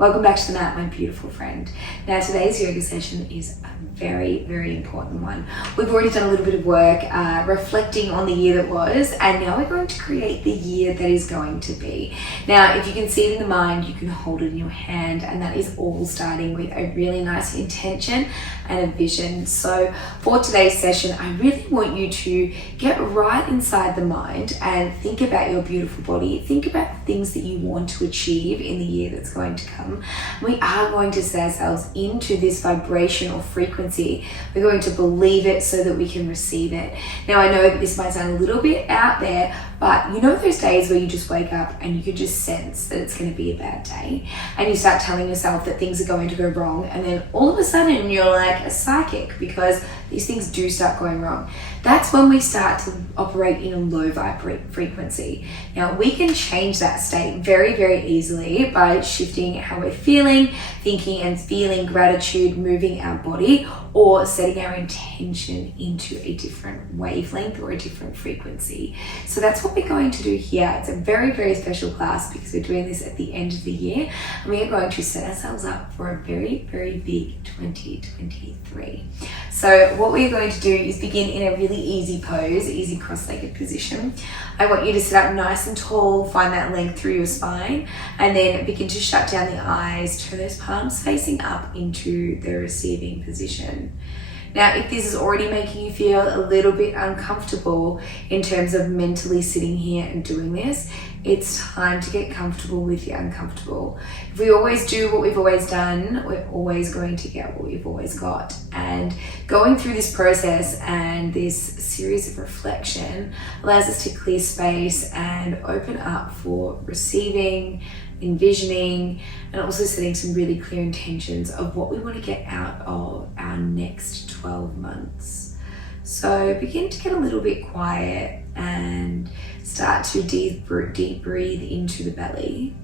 Welcome back to the mat, my beautiful friend. Now today's yoga session is a very, very important one. We've already done a little bit of work reflecting on the year that was, and now we're going to create the year that is going to be. Now, if you can see it in the mind, you can hold it in your hand, and that is all starting with a really nice intention and a vision. So for today's session, I really want you to get right inside the mind and think about your beautiful body. Think about the things that you want to achieve in the year that's going to come. We are going to set ourselves into this vibration or frequency. We're going to believe it so that we can receive it. Now, I know that this might sound a little bit out there, but you know those days where you just wake up and you can just sense that it's going to be a bad day, and you start telling yourself that things are going to go wrong, and then all of a sudden you're like a psychic because these things do start going wrong. That's when we start to operate in a low vibrate frequency. Now, we can change that state very, very easily by shifting how we're feeling, thinking and feeling gratitude, moving our body, or setting our intention into a different wavelength or a different frequency. So that's what we're going to do here. It's a very, very special class because we're doing this at the end of the year, and we are going to set ourselves up for a very, very big 2023. So what we're going to do is begin in a really easy pose, easy cross-legged position. I want you to sit up nice and tall, find that length through your spine, and then begin to shut down the eyes, turn those palms facing up into the receiving position. Now, if this is already making you feel a little bit uncomfortable in terms of mentally sitting here and doing this, it's time to get comfortable with the uncomfortable. If we always do what we've always done, we're always going to get what we've always got. And going through this process and this series of reflection allows us to clear space and open up for receiving, envisioning, and also setting some really clear intentions of what we want to get out of our next 12 months. So begin to get a little bit quiet and start to deep breathe into the belly.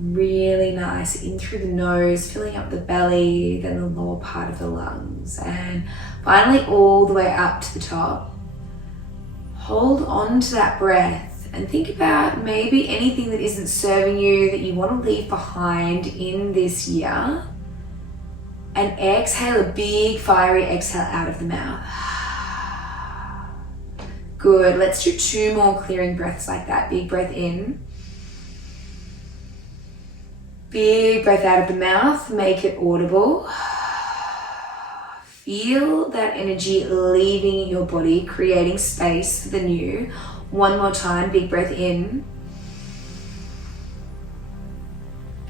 Really nice, in through the nose, filling up the belly, then the lower part of the lungs, and finally all the way up to the top. Hold on to that breath and think about maybe anything that isn't serving you that you want to leave behind in this year. And exhale a big fiery exhale out of the mouth. Good, let's do 2 more clearing breaths like that. Big breath in. Big breath out of the mouth, make it audible. Feel that energy leaving your body, creating space for the new. 1 more time, big breath in.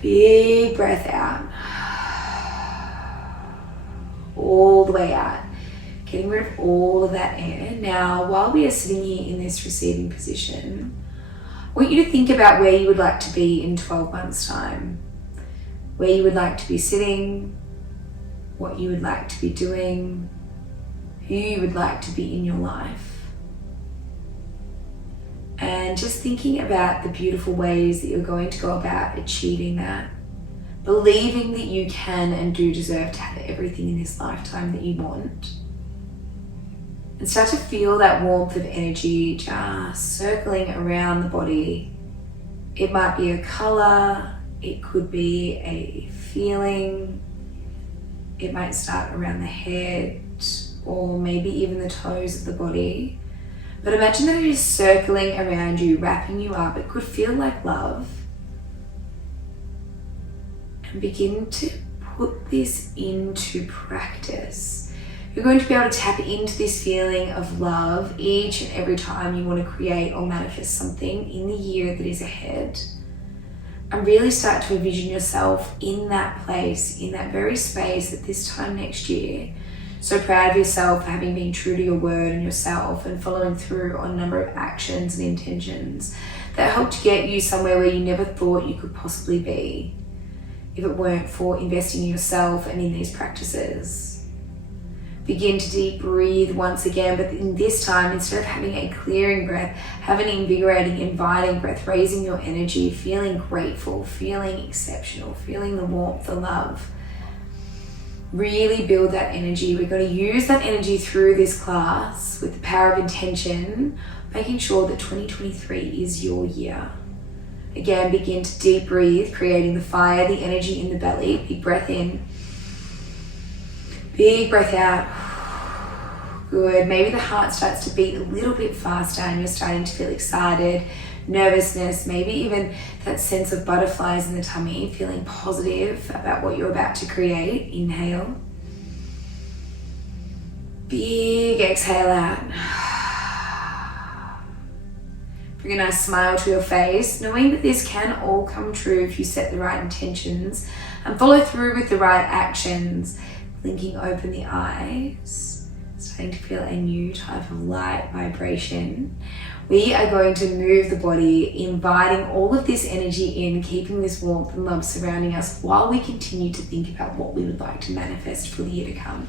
Big breath out. All the way out. Getting rid of all of that air. Now, while we are sitting here in this receiving position, I want you to think about where you would like to be in 12 months' time. Where you would like to be sitting, what you would like to be doing, who you would like to be in your life. And just thinking about the beautiful ways that you're going to go about achieving that. Believing that you can and do deserve to have everything in this lifetime that you want. And start to feel that warmth of energy just circling around the body. It might be a color, it could be a feeling, it might start around the head or maybe even the toes of the body. But imagine that it is circling around you, wrapping you up. It could feel like love. And begin to put this into practice. You're going to be able to tap into this feeling of love each and every time you want to create or manifest something in the year that is ahead. And really start to envision yourself in that place, in that very space at this time next year. So proud of yourself for having been true to your word and yourself and following through on a number of actions and intentions that helped get you somewhere where you never thought you could possibly be if it weren't for investing in yourself and in these practices. Begin to deep breathe once again, but in this time, instead of having a clearing breath, have an invigorating, inviting breath, raising your energy, feeling grateful, feeling exceptional, feeling the warmth, the love. Really build that energy. We're going to use that energy through this class with the power of intention, making sure that 2023 is your year. Again, begin to deep breathe, creating the fire, the energy in the belly. Big breath in. Big breath out. Good. Maybe the heart starts to beat a little bit faster and you're starting to feel excited, nervousness, maybe even that sense of butterflies in the tummy, feeling positive about what you're about to create. Inhale. Big exhale out. Bring a nice smile to your face, knowing that this can all come true if you set the right intentions and follow through with the right actions. Blinking open the eyes, starting to feel a new type of light vibration. We are going to move the body, inviting all of this energy in, keeping this warmth and love surrounding us while we continue to think about what we would like to manifest for the year to come.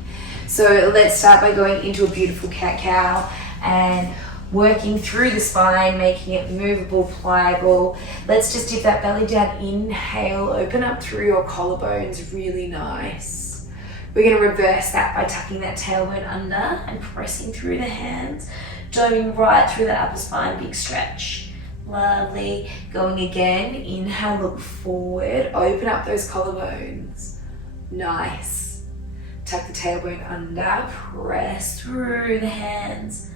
So let's start by going into a beautiful cat-cow and working through the spine, making it movable, pliable. Let's just dip that belly down. Inhale, open up through your collarbones, really nice. We're going to reverse that by tucking that tailbone under and pressing through the hands, diving right through that upper spine, big stretch. Lovely. Going again, inhale, look forward, open up those collarbones. Nice. Tuck the tailbone under, press through the hands.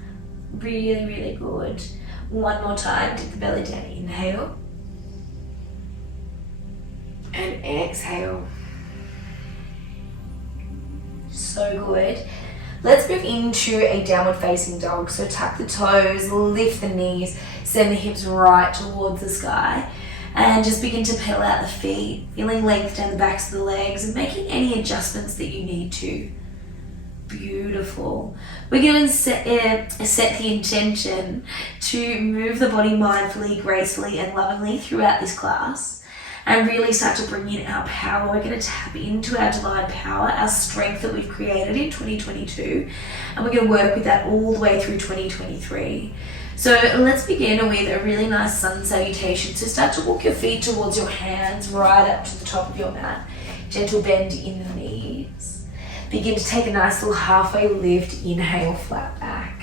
Really, really good. One more time, dip the belly down, inhale. And exhale. So good. Let's move into a downward facing dog. So tuck the toes, lift the knees, send the hips right towards the sky, and just begin to pedal out the feet, feeling length down the backs of the legs and making any adjustments that you need to. Beautiful. We're going to set the intention to move the body mindfully, gracefully and lovingly throughout this class and really start to bring in our power. We're going to tap into our divine power, our strength that we've created in 2022, and we're going to work with that all the way through 2023. So let's begin with a really nice sun salutation. So start to walk your feet towards your hands, right up to the top of your mat. Gentle bend in the knees. Begin to take a nice little halfway lift. Inhale, flat back.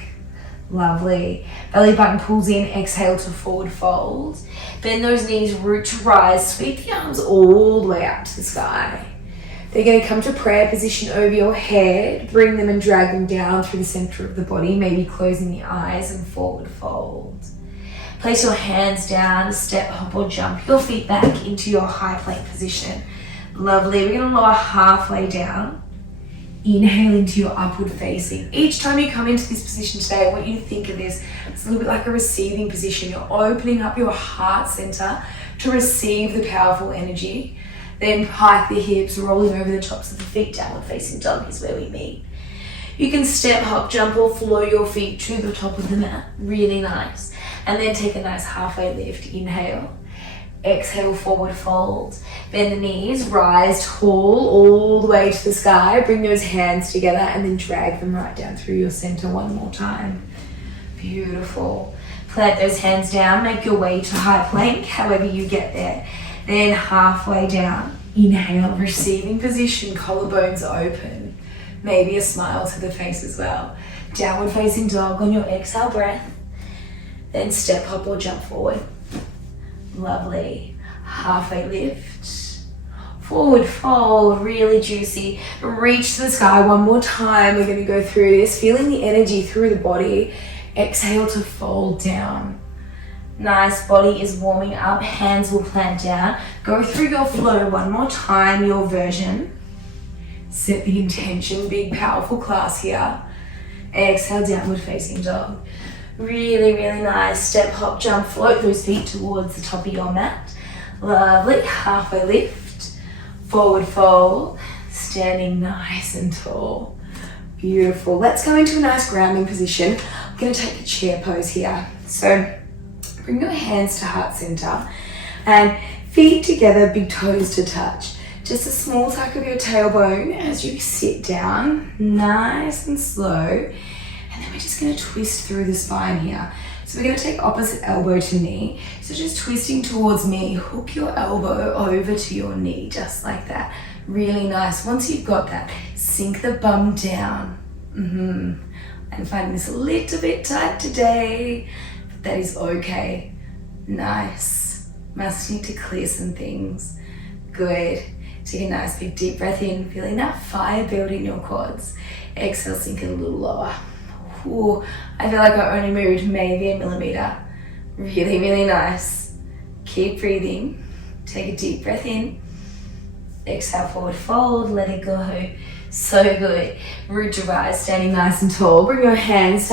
Lovely. Belly button pulls in, exhale to forward fold. Bend those knees, root to rise. Sweep the arms all the way up to the sky. They're going to come to prayer position over your head. Bring them and drag them down through the center of the body, maybe closing the eyes and forward fold. Place your hands down, step, hop or jump your feet back into your high plank position. Lovely. We're going to lower halfway down. Inhale into your upward facing. Each time you come into this position today, I want you to think of this. It's a little bit like a receiving position. You're opening up your heart center to receive the powerful energy. Then pike the hips, rolling over the tops of the feet. Downward facing dog is where we meet. You can step, hop, jump or flow your feet to the top of the mat. Really nice. And then take a nice halfway lift. Inhale. Exhale, forward fold. Bend the knees, rise tall all the way to the sky. Bring those hands together and then drag them right down through your center one more time. Beautiful. Plant those hands down, make your way to high plank, however you get there. Then halfway down, inhale, receiving position, collarbones open. Maybe a smile to the face as well. Downward facing dog on your exhale breath. Then step, hop or jump forward. Lovely. Halfway lift. Forward fold, really juicy. Reach to the sky one more time. We're going to go through this, feeling the energy through the body. Exhale to fold down. Nice, body is warming up. Hands will plant down. Go through your flow one more time, your version. Set the intention, big powerful class here. Exhale, downward facing dog. Really, really nice. Step, hop, jump, float those feet towards the top of your mat. Lovely. Halfway lift. Forward fold. Standing nice and tall. Beautiful. Let's go into a nice grounding position. I'm going to take a chair pose here. So bring your hands to heart center and feet together, big toes to touch. Just a small tuck of your tailbone as you sit down, nice and slow. And then we're just going to twist through the spine here. So we're going to take opposite elbow to knee. So just twisting towards me, hook your elbow over to your knee, just like that. Really nice. Once you've got that, sink the bum down. And find this a little bit tight today, but that is okay. Nice. Must need to clear some things. Good. Take a nice big deep breath in, feeling that fire build in your quads. Exhale, sink it a little lower. Ooh, I feel like I only moved maybe a millimeter. Really, really nice. Keep breathing. Take a deep breath in. Exhale, forward fold, let it go. So good. Root to rise, standing nice and tall. Bring your hands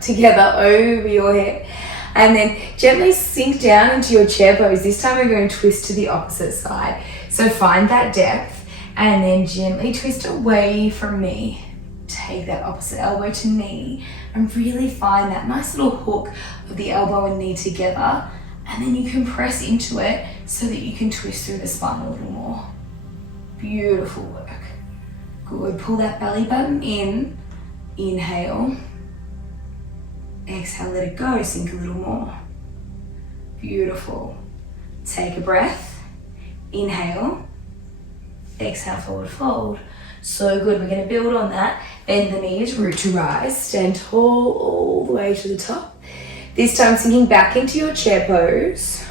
together over your head. And then gently sink down into your chair pose. This time we're going to twist to the opposite side. So find that depth and then gently twist away from me. Take that opposite elbow to knee and really find that nice little hook of the elbow and knee together. And then you can press into it so that you can twist through the spine a little more. Beautiful work. Good. Pull that belly button in. Inhale. Exhale, let it go. Sink a little more. Beautiful. Take a breath. Inhale. Exhale, forward fold. So good. We're going to build on that. Bend the knees, root to rise. Stand tall all the way to the top. This time sinking back into your chair pose.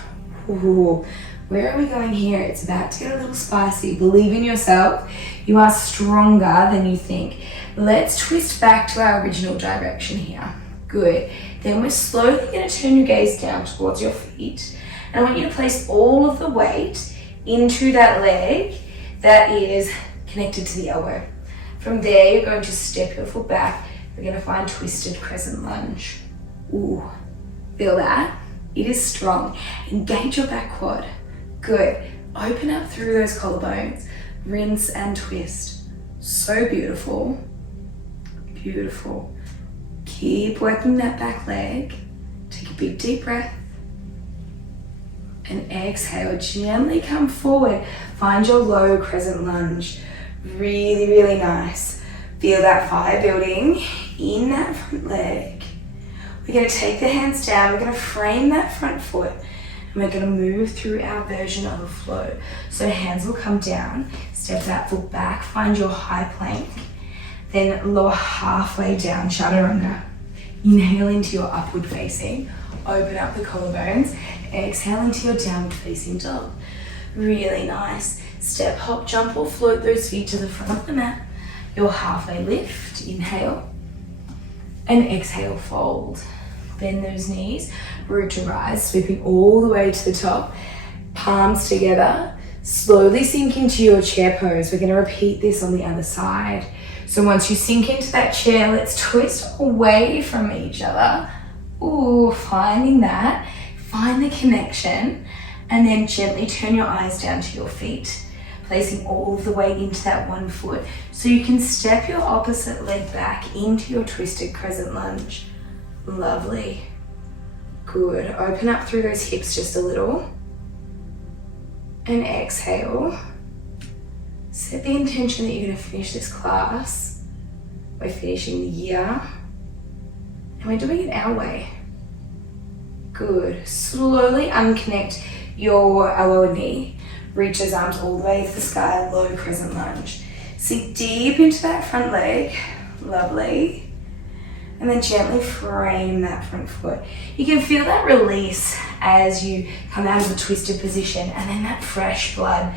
Ooh. Where are we going here? It's about to get a little spicy. Believe in yourself. You are stronger than you think. Let's twist back to our original direction here. Good. Then we're slowly going to turn your gaze down towards your feet. And I want you to place all of the weight into that leg that is connected to the elbow. From there, you're going to step your foot back. We're going to find twisted crescent lunge. Ooh, feel that? It is strong. Engage your back quad. Good. Open up through those collarbones. Rinse and twist. So beautiful. Beautiful. Keep working that back leg. Take a big deep breath. And exhale. Gently come forward. Find your low crescent lunge. Really, really nice. Feel that fire building in that front leg. We're going to take the hands down. We're going to frame that front foot. And we're going to move through our version of a flow. So hands will come down. Step that foot back. Find your high plank. Then lower halfway down, chaturanga. Inhale into your upward facing. Open up the collarbones. Exhale into your downward facing dog. Really nice. Step, hop, jump or float those feet to the front of the mat. Your halfway lift. Inhale. And exhale, fold. Bend those knees. Root to rise. Sweeping all the way to the top. Palms together. Slowly sink into your chair pose. We're going to repeat this on the other side. So once you sink into that chair, let's twist away from each other. Ooh, finding that. Find the connection. And then gently turn your eyes down to your feet. Placing all of the weight into that one foot. So you can step your opposite leg back into your twisted crescent lunge. Lovely. Good. Open up through those hips just a little. And exhale. Set the intention that you're going to finish this class. We're finishing the year. And we're doing it our way. Good. Slowly unconnect your elbow and knee. Reach those arms all the way to the sky. Low crescent lunge. Sink deep into that front leg. Lovely. And then gently frame that front foot. You can feel that release as you come out of the twisted position, and then that fresh blood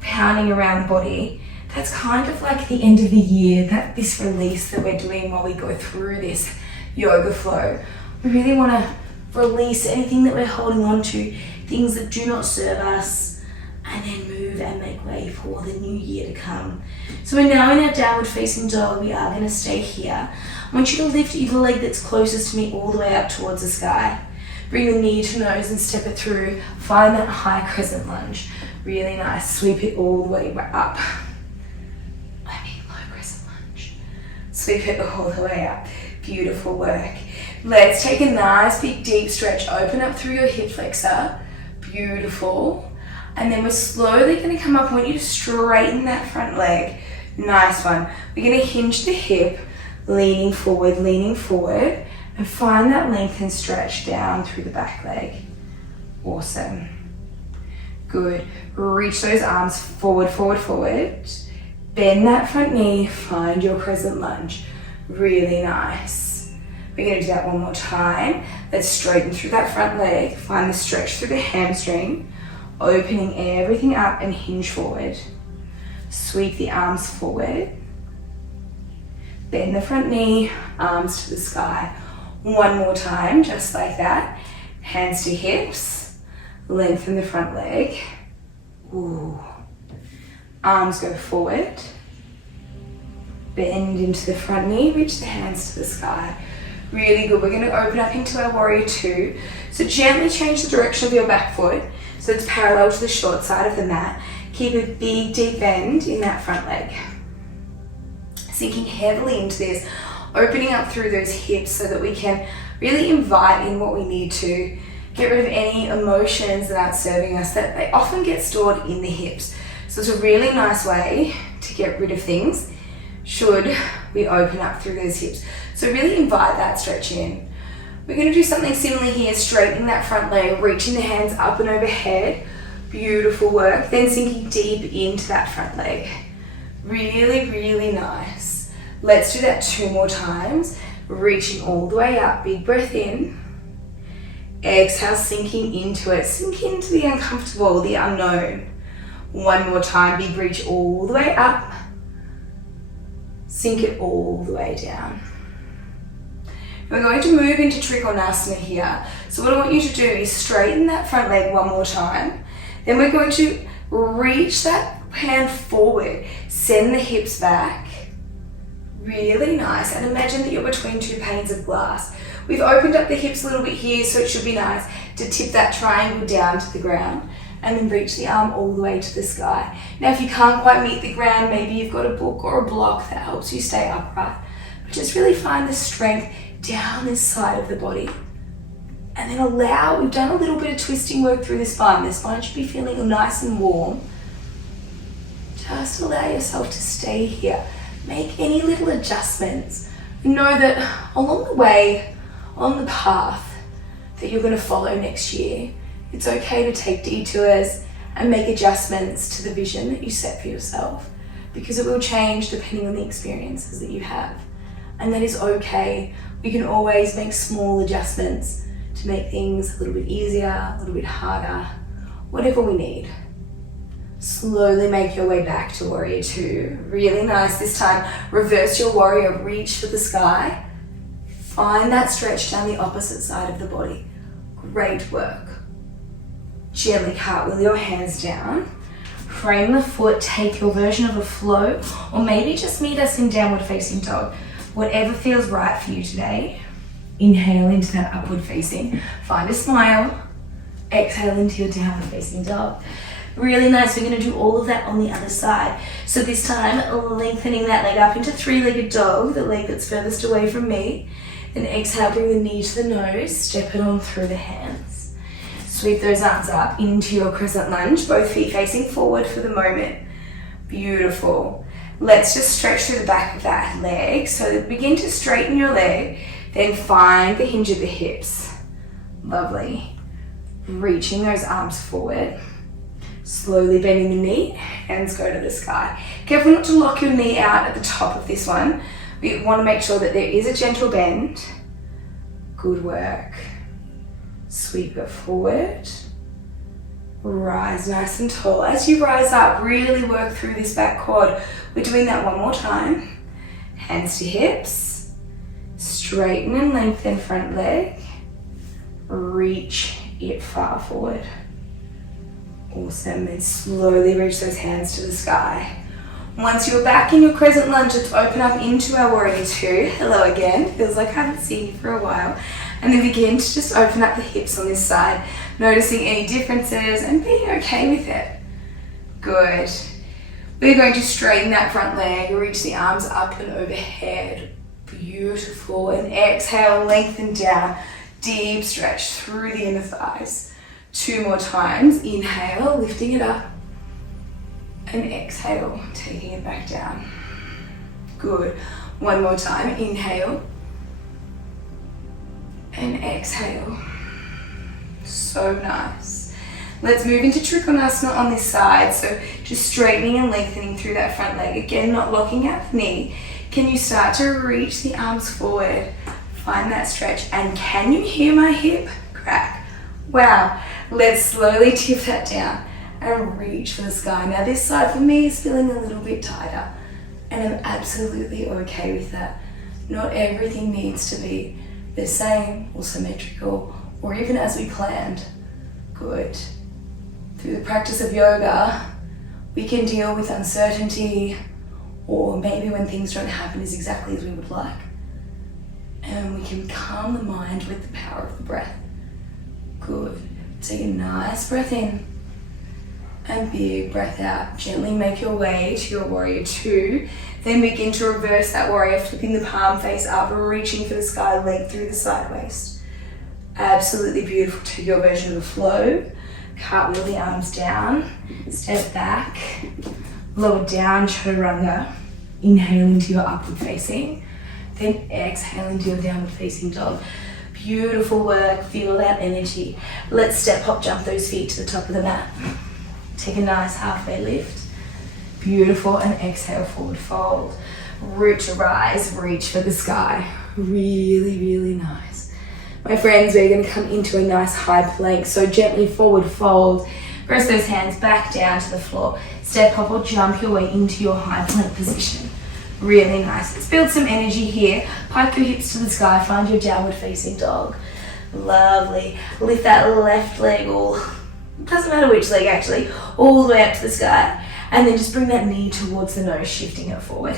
pounding around the body. That's kind of like the end of the year, that this release that we're doing while we go through this yoga flow. We really want to release anything that we're holding on to, things that do not serve us, and then move and make way for the new year to come. So we're now in our downward facing dog. We are going to stay here. I want you to lift either leg that's closest to me all the way up towards the sky. Bring the knee to nose and step it through. Find that high crescent lunge. Really nice. Sweep it all the way up. Low crescent lunge. Sweep it all the way up. Beautiful work. Let's take a nice big deep stretch. Open up through your hip flexor. Beautiful. And then we're slowly going to come up. I want you to straighten that front leg. Nice one. We're going to hinge the hip, leaning forward, and find that length and stretch down through the back leg. Awesome. Good. Reach those arms forward. Bend that front knee, find your crescent lunge. Really nice. We're going to do that one more time. Let's straighten through that front leg. Find the stretch through the hamstring, opening everything up and hinge forward. Sweep the arms forward. Bend the front knee, arms to the sky. One more time, just like that. Hands to hips. Lengthen the front leg. Ooh. Arms go forward. Bend into the front knee, reach the hands to the sky. Really good. We're going to open up into our warrior two. So gently change the direction of your back foot so it's parallel to the short side of the mat. Keep a big deep bend in that front leg. Sinking heavily into this, opening up through those hips so that we can really invite in what we need to. Get rid of any emotions that aren't serving us, that they often get stored in the hips. So it's a really nice way to get rid of things should we open up through those hips. So really invite that stretch in. We're going to do something similar here, straightening that front leg, reaching the hands up and overhead. Beautiful work. Then sinking deep into that front leg. Really, really nice. Let's do that 2 more times. Reaching all the way up. Big breath in. Exhale, sinking into it. Sink into the uncomfortable, the unknown. 1 more time. Big reach all the way up. Sink it all the way down. We're going to move into Trikonasana here. So what I want you to do is straighten that front leg 1 more time. Then we're going to reach that hand forward. Send the hips back. Really nice. And imagine that you're between 2 panes of glass. We've opened up the hips a little bit here, so it should be nice to tip that triangle down to the ground and then reach the arm all the way to the sky. Now, if you can't quite meet the ground, maybe you've got a book or a block that helps you stay upright. But just really find the strength down this side of the body. And then we've done a little bit of twisting work through the spine. The spine should be feeling nice and warm. Just allow yourself to stay here. Make any little adjustments. Know that along the way, on the path that you're going to follow next year, it's okay to take detours and make adjustments to the vision that you set for yourself, because it will change depending on the experiences that you have. And that is okay. We can always make small adjustments to make things a little bit easier, a little bit harder, whatever we need. Slowly make your way back to warrior two. Really nice. This time, reverse your warrior, reach for the sky. Find that stretch down the opposite side of the body. Great work. Gently cartwheel your hands down. Frame the foot, take your version of a flow, or maybe just meet us in downward facing dog. Whatever feels right for you today. Inhale into that upward facing. Find a smile. Exhale into your downward facing dog. Really nice. We're going to do all of that on the other side. So this time, lengthening that leg up into 3-legged dog, the leg that's furthest away from me. Then exhale, bring the knee to the nose, step it on through the hands. Sweep those arms up into your crescent lunge, both feet facing forward for the moment. Beautiful. Let's just stretch through the back of that leg. So begin to straighten your leg, then find the hinge of the hips. Lovely. Reaching those arms forward. Slowly bending the knee, hands go to the sky. Careful not to lock your knee out at the top of this one. We want to make sure that there is a gentle bend. Good work. Sweep it forward. Rise nice and tall. As you rise up, really work through this back quad. We're doing that 1 more time. Hands to hips. Straighten and lengthen front leg. Reach it far forward. Awesome. Then slowly reach those hands to the sky. Once you're back in your crescent lunge, let's open up into our warrior two. Hello again. Feels like I haven't seen you for a while. And then begin to just open up the hips on this side, noticing any differences and being okay with it. Good. We're going to straighten that front leg, reach the arms up and overhead. Beautiful. And exhale, lengthen down. Deep stretch through the inner thighs. 2 more times. Inhale, lifting it up. And exhale, taking it back down. Good. 1 more time. Inhale. And exhale. So nice. Let's move into Trikonasana on this side. So just straightening and lengthening through that front leg. Again, not locking out the knee. Can you start to reach the arms forward? Find that stretch. And can you hear my hip crack? Wow. Let's slowly tip that down and reach for the sky. Now this side for me is feeling a little bit tighter, and I'm absolutely okay with that. Not everything needs to be the same or symmetrical or even as we planned. Good. Through the practice of yoga, we can deal with uncertainty, or maybe when things don't happen as exactly as we would like. And we can calm the mind with the power of the breath. Good. Take a nice breath in and big breath out. Gently make your way to your warrior two. Then begin to reverse that warrior, flipping the palm face up, reaching for the sky, leg through the side waist. Absolutely beautiful. To your version of the flow. Cartwheel the arms down, step back, lower down, chaturanga. Inhale into your upward facing, then exhale into your downward facing dog. Beautiful work, feel that energy. Let's step, hop, jump those feet to the top of the mat. Take a nice halfway lift. Beautiful, and exhale, forward fold. Root to rise, reach for the sky. Really, really nice. My friends, we're going to come into a nice high plank. So gently forward fold. Press those hands back down to the floor. Step, hop, or jump your way into your high plank position. Really nice. Let's build some energy here. Pike your hips to the sky. Find your downward facing dog. Lovely. Lift that left leg, doesn't matter which leg actually, all the way up to the sky. And then just bring that knee towards the nose, shifting it forward.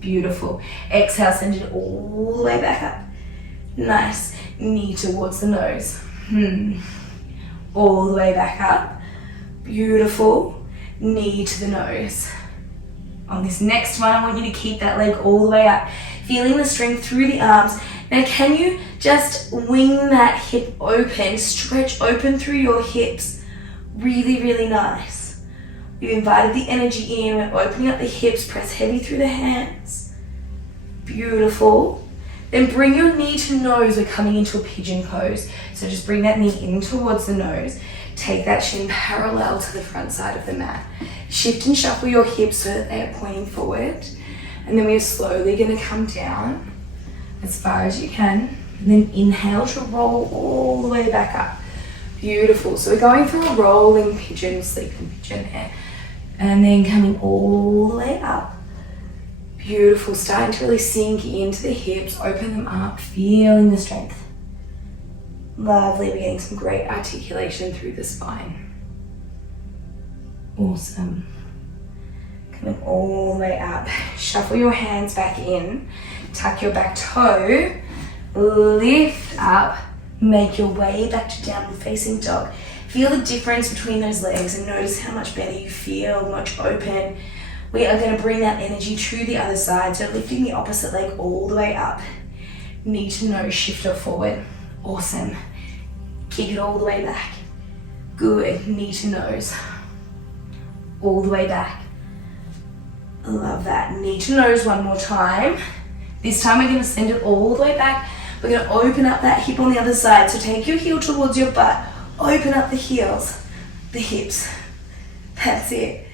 Beautiful. Exhale, send it all the way back up. Nice. Knee towards the nose. All the way back up. Beautiful. Knee to the nose. On this next one, I want you to keep that leg all the way up, feeling the strength through the arms. Now, can you just wing that hip open, stretch open through your hips? Really, really nice. You've invited the energy in. We're opening up the hips, press heavy through the hands. Beautiful. Then bring your knee to nose. We're coming into a pigeon pose. So just bring that knee in towards the nose. Take that shin parallel to the front side of the mat. Shift and shuffle your hips so that they are pointing forward. And then we're slowly going to come down as far as you can. And then inhale to roll all the way back up. Beautiful. So we're going through a rolling pigeon, sleeping pigeon here. And then coming all the way up. Beautiful. Starting to really sink into the hips, open them up, feeling the strength. Lovely. We're getting some great articulation through the spine. Awesome. Coming all the way up. Shuffle your hands back in. Tuck your back toe. Lift up. Make your way back to downward facing dog. Feel the difference between those legs and notice how much better you feel, much open. We are going to bring that energy to the other side. So lifting the opposite leg all the way up. Knee to nose, shift it forward. Awesome. Kick it all the way back. Good. Knee to nose. All the way back. Love that. Knee to nose one more time. This time we're going to send it all the way back. We're going to open up that hip on the other side. So take your heel towards your butt. Open up the heels, the hips. That's it.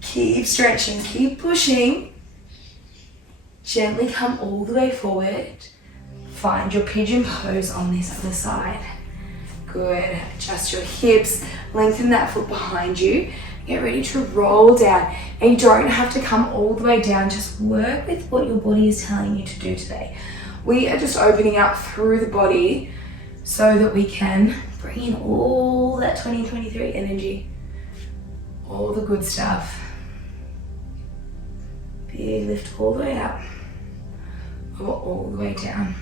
Keep stretching, keep pushing. Gently come all the way forward. Find your pigeon pose on this other side. Good. Adjust your hips. Lengthen that foot behind you. Get ready to roll down. And you don't have to come all the way down. Just work with what your body is telling you to do today. We are just opening up through the body so that we can bring in all that 2023 energy. All the good stuff. Big lift all the way up. Or all the way down.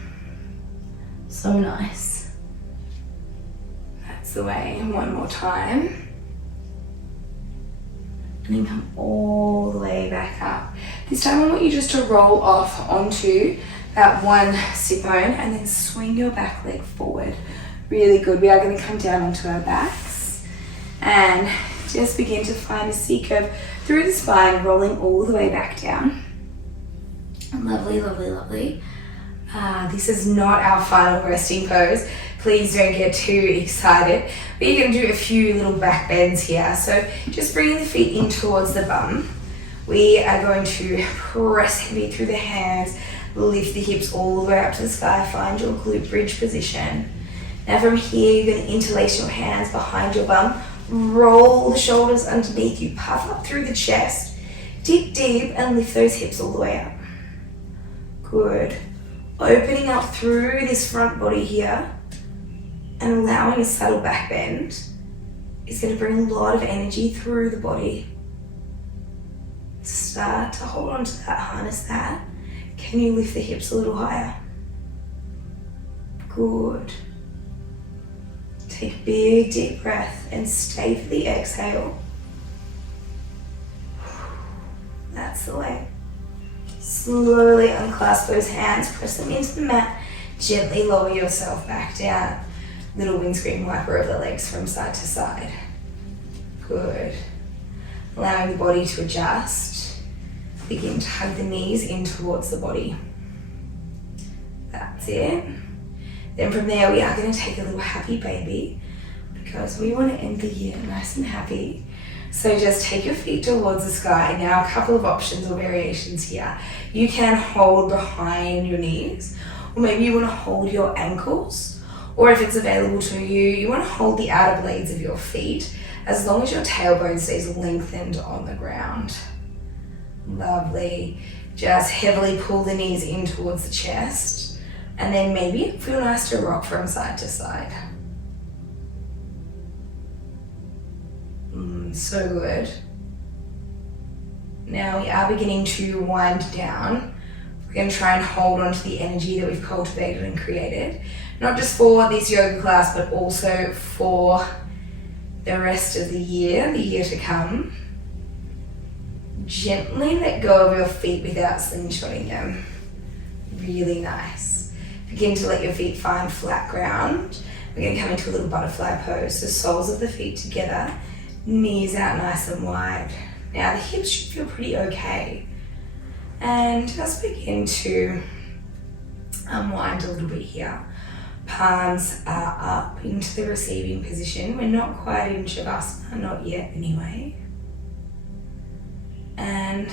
So nice. That's the way. And one more time. And then come all the way back up. This time I want you just to roll off onto that one sit bone and then swing your back leg forward. Really good. We are going to come down onto our backs and just begin to find a C-curve through the spine, rolling all the way back down. Lovely, lovely, lovely. This is not our final resting pose. Please don't get too excited. But you're going to do a few little back bends here. So just bringing the feet in towards the bum. We are going to press heavy through the hands, Lift the hips all the way up to the sky. Find your glute bridge position. Now from here, you're going to interlace your hands behind your bum. Roll the shoulders underneath you. Puff up through the chest. Dig deep and lift those hips all the way up. Good. Opening up through this front body here and allowing a subtle back bend is going to bring a lot of energy through the body. Start to hold on to that, harness that. Can you lift the hips a little higher? Good. Take a big deep breath and stay for the exhale. That's the way. Slowly unclasp those hands, press them into the mat, gently lower yourself back down. Little windscreen wiper of the legs from side to side. Good. Allowing the body to adjust. Begin to hug the knees in towards the body. That's it. Then from there we are going to take a little happy baby because we want to end the year nice and happy. So just take your feet towards the sky. Now a couple of options or variations here. You can hold behind your knees, or maybe you want to hold your ankles, or if it's available to you, you want to hold the outer blades of your feet as long as your tailbone stays lengthened on the ground. Lovely. Just heavily pull the knees in towards the chest, and then maybe feel nice to rock from side to side. So good. Now we are beginning to wind down. We're going to try and hold on to the energy that we've cultivated and created, not just for this yoga class, but also for the rest of the year to come. Gently let go of your feet without slingshotting them. Really nice. Begin to let your feet find flat ground. We're going to come into a little butterfly pose. So soles of the feet together, knees out nice and wide. Now the hips should feel pretty okay. And just begin to unwind a little bit here. Palms are up into the receiving position. We're not quite in Shavasana, not yet anyway. And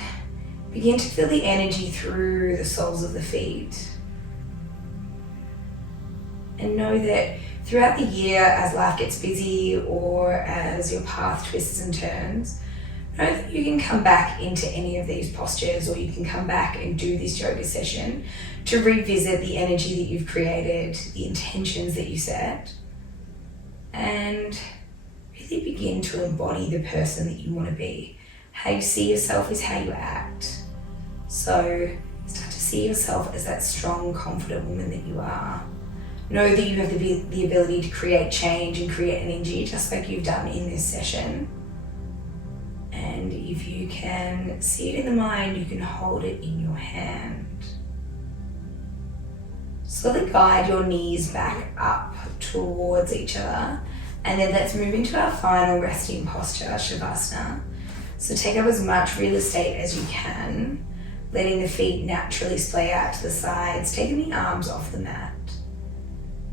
begin to feel the energy through the soles of the feet. And know that throughout the year, as life gets busy or as your path twists and turns, know that you can come back into any of these postures, or you can come back and do this yoga session to revisit the energy that you've created, the intentions that you set, and really begin to embody the person that you want to be. How you see yourself is how you act. So start to see yourself as that strong, confident woman that you are. Know that you have the ability to create change and create energy, just like you've done in this session. And if you can see it in the mind, you can hold it in your hand. Slowly guide your knees back up towards each other. And then let's move into our final resting posture, Shavasana. So take up as much real estate as you can, letting the feet naturally splay out to the sides, taking the arms off the mat.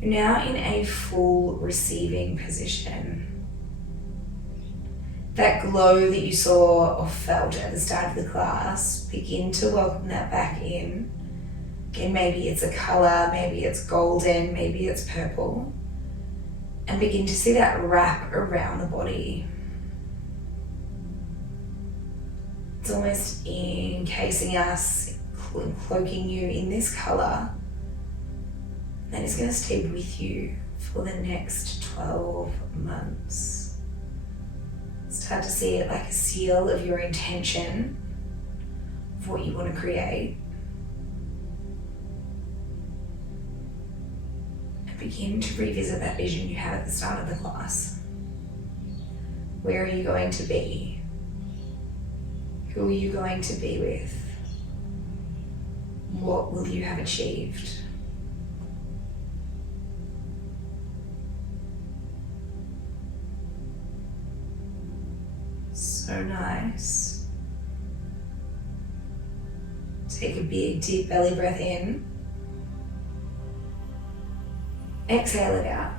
You're now in a full receiving position. That glow that you saw or felt at the start of the class, begin to welcome that back in. Again, maybe it's a color, maybe it's golden, maybe it's purple. And begin to see that wrap around the body. It's almost encasing us, cloaking you in this color. And it's going to stay with you for the next 12 months. Start to see it like a seal of your intention of what you want to create. And begin to revisit that vision you had at the start of the class. Where are you going to be? Who are you going to be with? What will you have achieved? So nice. Take a big, deep belly breath in. Exhale it out.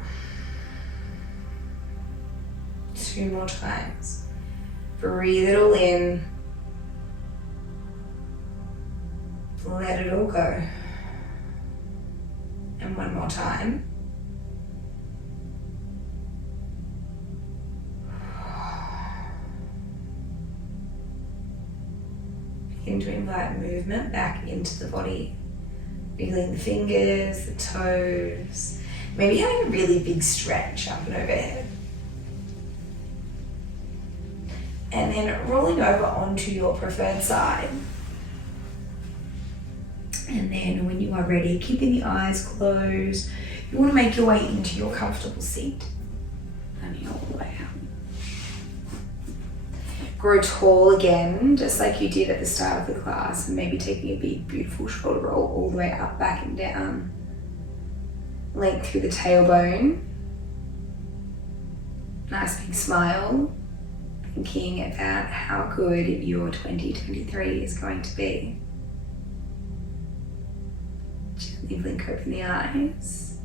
2 more times. Breathe it all in. Let it all go. one more time. Begin to invite movement back into the body. Wiggling the fingers, the toes. Maybe having a really big stretch up and overhead. And then rolling over onto your preferred side. And then when you are ready, keeping the eyes closed, you want to make your way into your comfortable seat. And all the way out. Grow tall again, just like you did at the start of the class, and maybe taking a big, beautiful shoulder roll all the way up, back and down. Length through the tailbone. Nice big smile. Thinking about how good your 2023 is going to be. Gently blink open the eyes.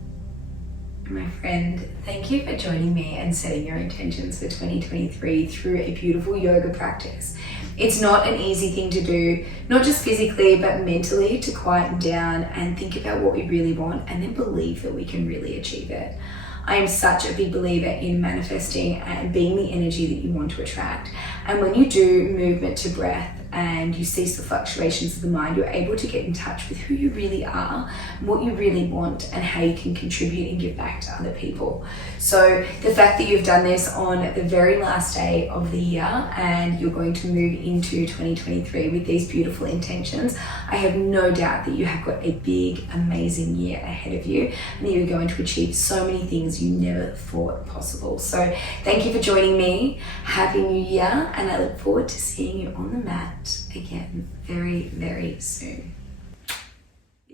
My friend, thank you for joining me and setting your intentions for 2023 through a beautiful yoga practice. It's not an easy thing to do, not just physically, but mentally, to quieten down and think about what we really want and then believe that we can really achieve it. I am such a big believer in manifesting and being the energy that you want to attract. And when you do movement to breath and you cease the fluctuations of the mind, you're able to get in touch with who you really are, what you really want, and how you can contribute and give back to other people. So the fact that you've done this on the very last day of the year and you're going to move into 2023 with these beautiful intentions, I have no doubt that you have got a big, amazing year ahead of you and that you're going to achieve so many things you never thought possible. So thank you for joining me. Happy New Year, and I look forward to seeing you on the mat again very, very soon.